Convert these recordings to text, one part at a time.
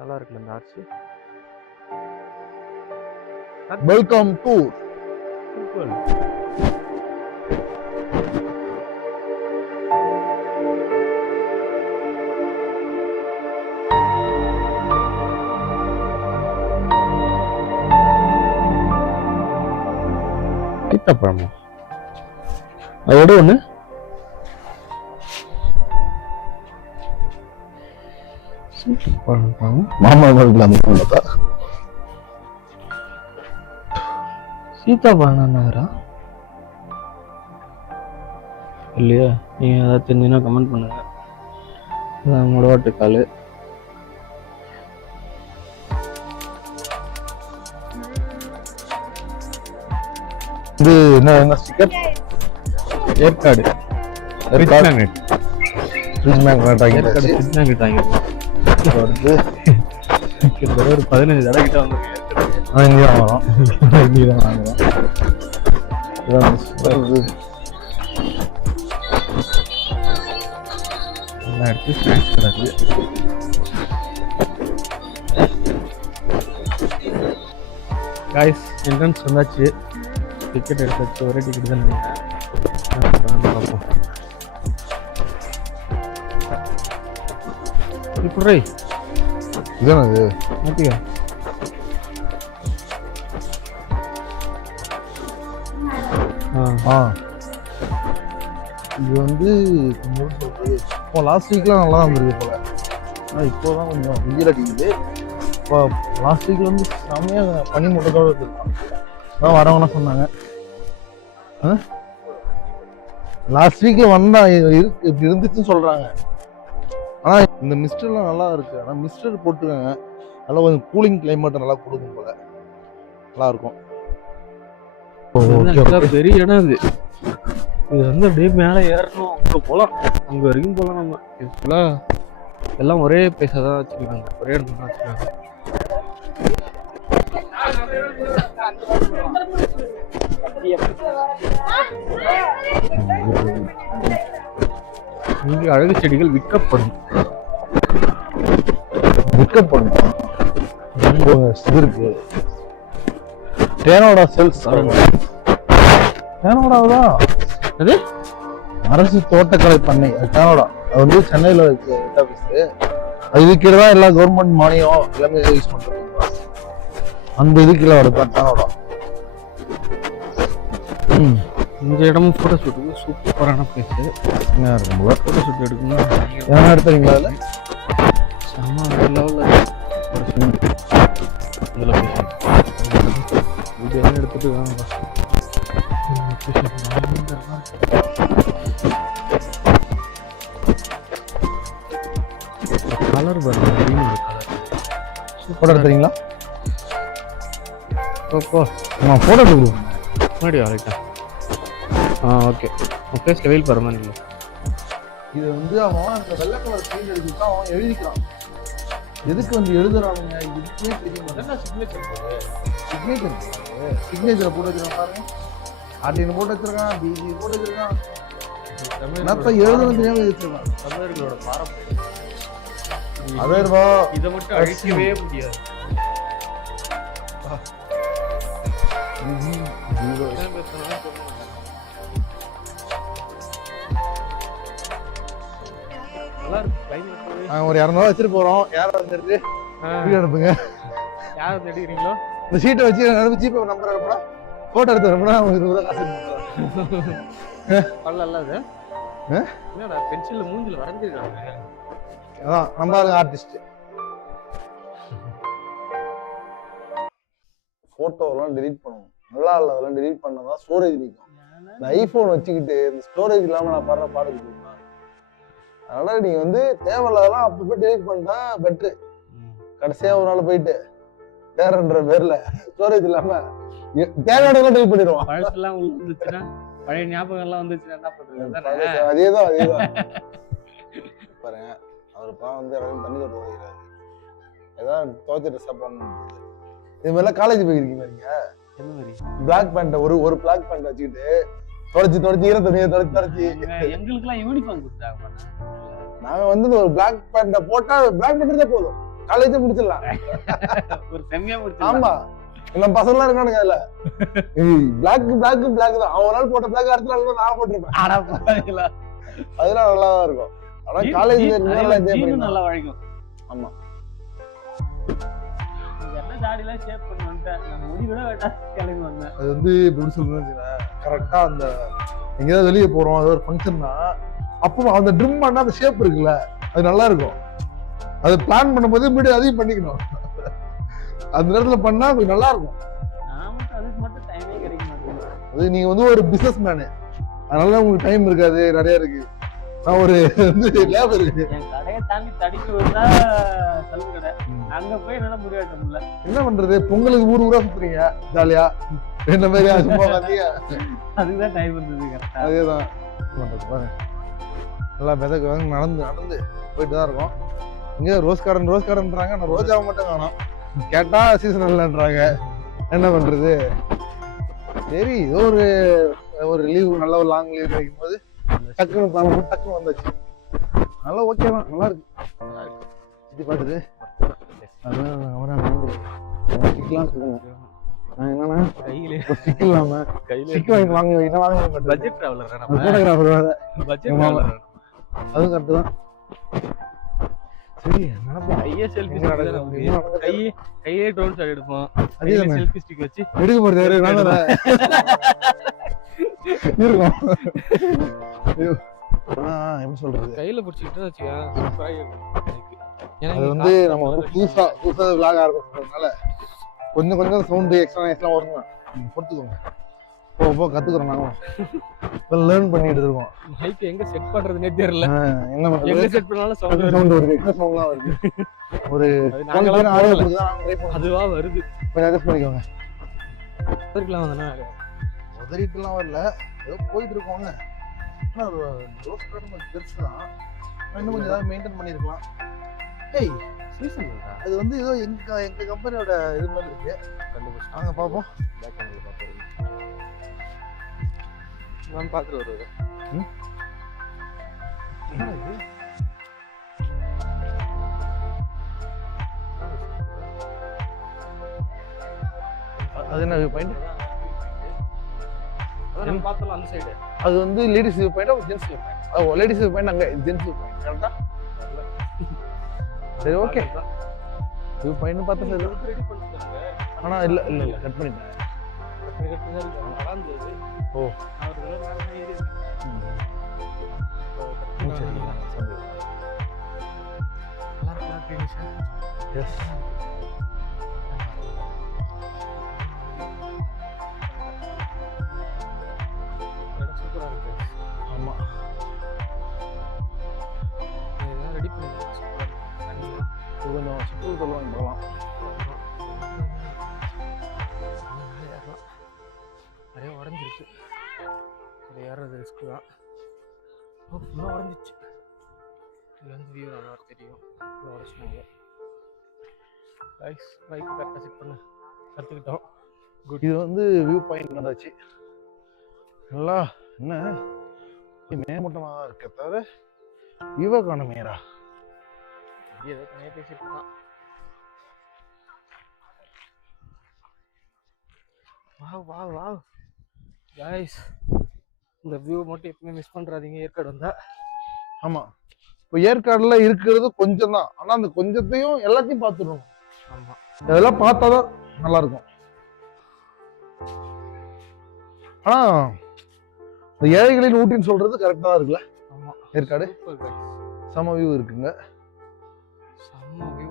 நல்லா இருக்குல்ல இந்த ஆர்ச். Welcome to super. சீத்தாப்பழமா? அதோட ஒண்ணு மாமல்லபுரம் சீத்தாப்பழம் நகரா இல்லையா? நீங்க ஏதாவது தெரிஞ்சுன்னா கமெண்ட் பண்ணுங்க. முடவாட்டுக்கால். இது என்ன sticker? Yercaud fish magnet. Fish magnet Yercaud fish magnet வாங்கிருக்கோம். வந்து கிட்டத்தட்ட ஒரு 15 தடவை கிட்ட வந்து இங்கேயும் வரும். இங்கேயும் வாங்குறோம். எல்லா இடத்துலையும் ஸ்நாக்ஸ் கிடக்குது. காய்ஸ் என்ட்ரன்ஸ் வந்தாச்சு. டிக்கெட் எடுத்தாச்சு. ஒரே டிக்கெட் தான் நினைக்கிறேன். பார்ப்போம். இப்படி இதுதானே இது? மாத்தியா இது வந்து இப்போ லாஸ்ட் வீக்லாம் நல்லா தான் இருந்தது போல. ஆனால் இப்போ தான் கொஞ்சம் வெயில் அடிக்குது. இப்போ லாஸ்ட் வீக்கில் வந்து செம்மையாக பனி மூட்டத்தோடு இருந்துருக்கான். அதான் வரவங்கலாம் சொன்னாங்க. லாஸ்ட் வீக்கில் வந்தால் இப்படி இருந்துச்சுன்னு சொல்கிறாங்க. ஆனால் இந்த மிஸ்டர்லாம் நல்லா இருக்குது. ஆனால் மிஸ்டர் போட்டுருக்காங்க. நல்லா கொஞ்சம் கூலிங் கிளைமேட்டை நல்லா கொடுக்கும் போல. நல்லா இருக்கும். பெரிய இடம் இது. இது வந்து அப்படியே மேலே ஏறணும். அங்கே போகலாம். அங்கே வரைக்கும் போகலாம். நம்ம இது ஃபுல்லாக எல்லாம் ஒரே பிளேஸாக தான் வச்சுருக்காங்க. ஒரே இடத்துல தான் வச்சுருக்காங்க. இங்கே அழகு செடிகள் விற்கப்படும். இது இருக்கு. தேனோட செல்ஸ். தேனோடாவதான் அது அரசு தோட்டக்கலை பண்ணை. தேனோடா அது வந்து சென்னையில் இருக்கு ஹெட் ஆஃபீஸ். இது கீழே தான் எல்லா கவர்மெண்ட் மானியம் எல்லாமே யூஸ் பண்றாங்க. அந்த இது கீழே வருது தேனோடா. இந்த இடமும் ஃபோட்டோ ஷூட்டுக்கு சூப்பரான பிளேஸ். என்ன இருக்கும் போல ஃபோட்டோ ஷூட் எடுக்கணும். என்ன எடுத்துறீங்களா? அதில் செம்ம லெவலில் இதில் வீடியோ எடுத்துட்டு வாங்க. கலர் பாருங்க. ஃபோட்டோ எடுத்துறீங்களா? ஓப்போ ஃபோட்டோ எடுத்துருவோம். முன்னாடி வரைட்டா. ஓகே. உன் ஃபேஸில் வெயில் பாரு மாதிரி இல்லை. இது வந்து அவன் அந்த வெள்ளை கலர் பெயிண்ட் அடிச்சுட்டு அவன் எழுதிக்கிறான். எதுக்கு வந்து எழுதுறானுங்க இதுக்குமே தெரிய மாட்டேன். சிக்னேச்சரை போட்டு வச்சிருக்கான் பாருங்க. ஆர்டின் போட்டு வச்சிருக்கான், பிஜி போட்டு வச்சிருக்கான். எழுதுறது தெரியாம வச்சிருக்கான். தமிழர்களோட பாரம்பரியம். அதேவா இதை மட்டும் அழிக்கவே முடியாது. ஒரு 200 வச்சுட்டு போறோம். யாரும் வந்துருக்கு அனுப்புங்க. யாரை தேடிக்கிறீங்களோ இந்த சீட்டை வச்சு அனுப்பி ஜிபே நம்பர் அனுப்புனா போட்டோ எடுத்து அனுப்புனா அவங்க 20 காசு பண்ணல. அது என்னடா பென்சில்ல மூஞ்சில வரைஞ்சிருக்காங்க. அதான் நம்ம ஆர்டிஸ்ட். போட்டோலாம் டெலீட் பண்ணணும். நல்லா இல்ல அதெல்லாம் டெலீட் பண்ணதான் ஸ்டோரேஜ் நிற்கும். இந்த ஐபோன் வச்சுக்கிட்டு இந்த ஸ்டோரேஜ் இல்லாம நான் பாடுற பாடு கொடுப்பேன். அதனால நீங்க வந்து தேவையில்லாதெல்லாம் அப்பப்போ டெலீட் பண்ணிட்டா பெட்ரு. கடைசியா ஒரு நாள் போயிட்டு தேர்ன்ற பேர்ல ஸ்டோரேஜ் இல்லாம தேவையான டெலீட் பண்ணிடுவோம். பழசெல்லாம் உள்ள வந்துச்சுன்னா பழைய ஞாபகம் எல்லாம் வந்துச்சுன்னா என்ன பண்றது? அதேதான் பாருங்க. அவர் வந்து தண்ணி தோட்ட வைக்கிறாரு. ஏதாவது துவைச்ச ட்ரெஸ்ஸா பண்ணணும். இது மாதிரிலாம் காலேஜ் போயிருக்கீங்களா நீங்க? என்ன மாதிரி பிளாக் பேண்ட் ஒரு பிளாக் பேண்ட் வச்சுக்கிட்டு தொடச்சி ஈர துணியை தொடச்சி எங்களுக்குலாம் யூனிஃபார்ம் கொடுத்தாங்க. நாங்க வந்து ஒரு பிளாக் பேண்ட போட்டா பிளாக் பேண்ட் தான் போதும். காலேஜே முடிச்சிடலாம். ஒரு செம்மையா முடிச்சிடலாம். ஆமா, நம்ம பசங்க எல்லாம் இருக்கானுங்க அதுல. பிளாக் தான். அவன் நாள் போட்ட பிளாக் அடுத்த நாள் நான் போட்டிருப்பேன். அதெல்லாம் நல்லா தான் இருக்கும். ஆனா காலேஜ்ல நல்லா வழங்கும். ஆமா, தாடிலாம் ஷேப் பண்ணி வந்துட்டேன். நான் முடி கூட வெட்டா கிளம்பி வந்தேன். அது வந்து எப்படி சொல்றதுன்னா கரெக்டா அந்த எங்கேயாவது வெளியே போறோம், அது ஒரு ஃபங்க்ஷன்னா அப்போ அந்த ட்ரிம் பண்ணா அந்த ஷேப் இருக்குல்ல, அது நல்லா இருக்கும். அது பிளான் பண்ணும்போது முன்னாடி அதையும் பண்ணிக்கணும். அந்த நேரத்துல பண்ணா கொஞ்சம் நல்லா இருக்கும். நான் மட்டும் அதுக்கு மட்டும் டைமே கிடைக்க மாட்டேங்குது. அது நீங்க வந்து ஒரு பிசினஸ் மேனு, அதனால உங்களுக்கு டைம் இருக்காது, நிறைய இருக்கு. நான் ஒரு லேபர். என் கடையை தாண்டி தடிக்கு வந்தா சலூன் கடை, அங்க போய் என்னால முடியாட்ட முடியல. என்ன பண்றது, பொங்கலுக்கு ஊரா சுத்துறீங்க ஜாலியா, என்ன மாதிரி சும்மா பாத்தீங்க. அதுக்குதான் டைம் இருந்தது கரெக்டா. அதேதான் பண்றது பாருங்க. நல்லா விதக்கு வாங்க நடந்து நடந்து போயிட்டு தான் இருக்கோம். இங்க ரோஸ் கார்டன்றாங்க, நான் ரோஜாவை மட்டும் காணோம். கேட்டா சீசன் இல்லைன்றாங்க. என்ன பண்றது, சரி ஏதோ ஒரு லீவ், நல்ல ஒரு லாங் லீவ் கிடைக்கும் போது டக்குன்னு வந்தாச்சு. நல்லா ஓகே தான், நல்லா இருக்கு. இது பாத்துது அதுவும் கரெக்ட் தான். சரி கையே ட்ரோன் ஷாட் எடுப்போம். செல்ஃபி ஸ்டிக் வச்சு எடுக்க போறது இருக்கும். எப்படி சொல்றது, கையில பிடிச்சிக்கிட்டு அது வந்து நம்ம வந்து புதுசா விளாக ஆரம்பிச்சதுனால கொஞ்சம் சவுண்டு எக்ஸ்ட்ரா வரும் தான். பொறுத்துக்கோங்க, போ கத்துக்கிறோம். நாங்களும் லேர்ன் பண்ணிட்டு இருக்கோம். மைக் எங்க செட் பண்றதுனே தெரியல. என்ன பண்றது, எங்க செட் பண்ணாலும் சவுண்ட் வருது, எக்ஸ்ட்ரா சவுண்ட்லாம் வருது. ஒரு அதுவா வருது, கொஞ்சம் அட்ஜஸ்ட் பண்ணிக்கோங்க. இருக்கலாம் உதறிட்டுலாம் வரல, ஏதோ போயிட்டு இருக்கோங்க. ரோஸ் கார்டன் பெருசு தான், இன்னும் கொஞ்சம் ஏதாவது மெயின்டைன் பண்ணியிருக்கலாம். ஏய் சீசன் அது வந்து ஏதோ எங்க கம்பெனியோட இது மாதிரி இருக்கு. கண்டுபிடிச்சு நாங்க பார்ப்போம். நான் பார்த்துட்டு வருவேன். அது என்ன வியூ பாயிண்ட்? அதான் பார்த்தலாம் அந்த சைடு. அது வந்து ladies view point, gents view point. ஓ லேடிஸ் வியூ பாயிண்ட், அங்க ஜென்ஸ் வியூ பாயிண்ட். கரெக்ட்டா? சரி ஓகே. வியூ பாயிண்ட் பார்த்தா சரி. ரெடி பண்ணிட்டாங்க. ஆனா இல்ல கட் பண்ணிட்டேன். ஓ எஸ் ஆமா, ரெடி பண்ணிடலாம். கொஞ்சம் சுற்றுலா போகலாம். நிறைய உடஞ்சிருச்சு, அது ஏறது ரிஸ்க்கு தான். ஃபுல்லாக உடஞ்சிச்சு. இது வந்து வியூ நல்லா தெரியும். ஃபுல்லாக உடச்சினாங்க. பைக் கரெக்டாக செட் பண்ண கற்றுக்கிட்டோம். இது வந்து வியூ பாயிண்ட் வந்தாச்சு. நல்லா என்ன மேம்பட்டமாக தான் இருக்க தவிர வியூவை காண மேரா ஏதோ தனியாக பேசிட்டு இருக்கான். வாவ் गाइस, இந்த வியூ மட்டும் எப்பவுமே மிஸ் பண்றாதீங்க ஏற்காடு வந்தா. ஆமா, இப்போ ஏற்காடுல இருக்கிறது கொஞ்சம் தான், ஆனா அந்த கொஞ்சத்தையும் எல்லாத்தையும் பார்த்துடணும். ஆமா, இதெல்லாம் பார்த்தாதான் நல்லா இருக்கும். ஆனா இந்த ஏழைகளின் ஊட்டின்னு சொல்றது கரெக்டா தான் இருக்குல்ல. ஆமா, ஏற்காடு செம வியூ இருக்குங்க. செம வியூ.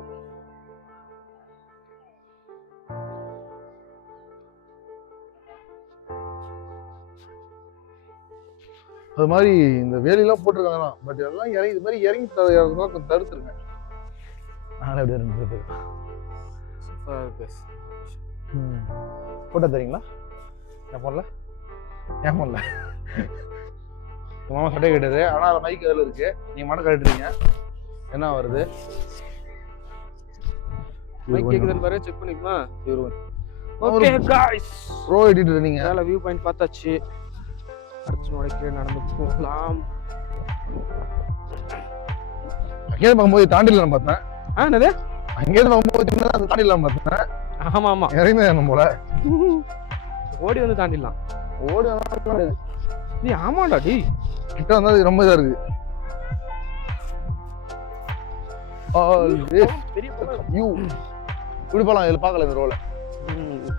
அது மாதிரி இந்த வேலையெல்லாம் போட்டிருக்காங்க தான், பட் எல்லாம் இறங்கி இது மாதிரி இறங்கி கொஞ்சம் தடுத்துருங்க. நானே அப்படியே இருக்கு. போட்டா தெரியுங்களா? என் போன்ல மாமா சட்டை கேட்டது, ஆனா அது மைக் அதில் இருக்கு. நீங்க மட்டும் கட்டுறீங்க, என்ன வருது? மைக் கேக்குதுன்னு பாரு, செக் பண்ணிக்குமா? ஓகே गाइस, ப்ரோ எடிட்டர் நீங்க மேல வியூ பாயிண்ட் பார்த்தாச்சு. அடுத்து நோடிக்கே நடந்து போகலாம். அங்கே பார்க்கும்போது தாண்டில நான் பார்த்தேன். என்னது அங்கேயிருந்து நம்ம வச்சுருந்தா அதை தாண்டிடலாம் பார்த்தேன். ஆமா ஆமா இறங்கி நம்ம போல ஓடி வந்து தாண்டிடலாம். ஓடி நீ ஆமாண்டா டி கிட்ட வந்தா அது ரொம்ப இதா இருக்கு. பெரிய யூ இப்படி போலாம். இதுல பார்க்கல இந்த ரோல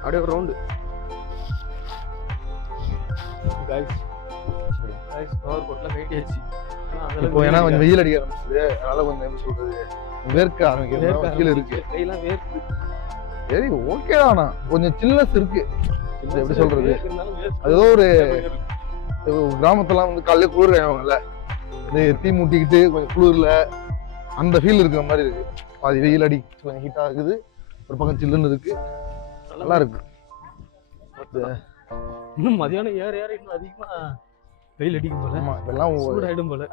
அப்படியே ஒரு ரவுண்டு. பவர் கோட்ல கைட்டியாச்சு. இப்போ ஏன்னா கொஞ்சம் வெயில் அடிக்க ஆரம்பிச்சது, அதனால கொஞ்சம் எப்படி சொல்றது வேர்க்க ஆரம்பிக்கிறது கீழே இருக்கு. கையெல்லாம் வேர்க்கு. சரி ஓகே தானா, கொஞ்சம் சில்னஸ் இருக்கு. எப்படி சொல்றது, அது ஏதோ ஒரு கிராமத்துலாம் வந்து காலையில குளிர் காயவாங்கல்ல, தீ மூட்டிக்கிட்டு கொஞ்சம் குளிர்ல அந்த ஃபீல் இருக்கிற மாதிரி இருக்கு. பாதி வெயில் அடி கொஞ்சம் ஹீட்டா இருக்குது, ஒரு பக்கம் சில்லுன்னு இருக்கு, நல்லா இருக்கு. இன்னும் மதியானம் ஏற ஏற இன்னும் அதிகமா வெயில் அடிக்கும் போல. ஆமா இதெல்லாம் சூடாயிடும் போல.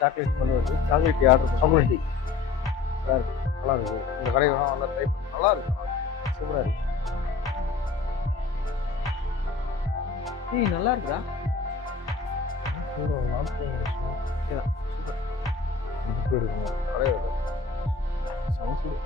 சாக்லேட் பண்ணுவது, சாக்லேட் ஆர்டர் சாக்லேட் டீ நல்லா இருக்கு. இந்த கடைக்கு நல்லா ட்ரை பண்ணி நல்லா இருக்கு, சூப்பரா இருக்கு. டீ நல்லா இருக்குடா. சூப்பர்.